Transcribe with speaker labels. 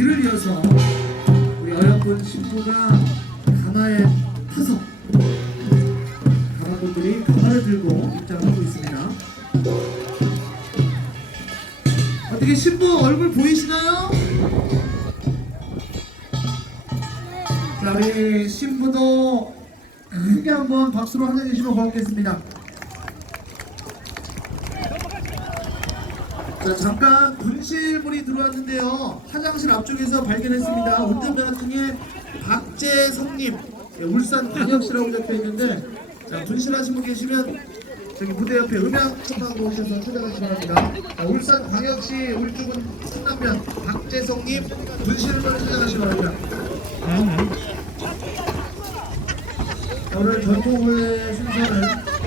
Speaker 1: 이어서 우리 어여쁜 신부가 가마에 타서 가마꾼들이 가마를 들고 입장하고 있습니다. 어떻게 신부 얼굴 보이시나요? 자 우리 신부도 크게 한번 박수로 환영해 주시면 고맙겠습니다. 자 잠깐 분실물이 들어왔는데요. 화장실 앞쪽에서 발견했습니다. 운전면허증에 박재성님 예, 울산 광역시라고 적혀 있는데 자 분실하신 분 계시면 저기 무대 옆에 음향 청하고 오셔서 찾아가시기 바랍니다. 자, 울산 광역시 울주군 충남면 박재성님 분실물을 찾아가시기 바랍니다. 자, 오늘 전통의 순서는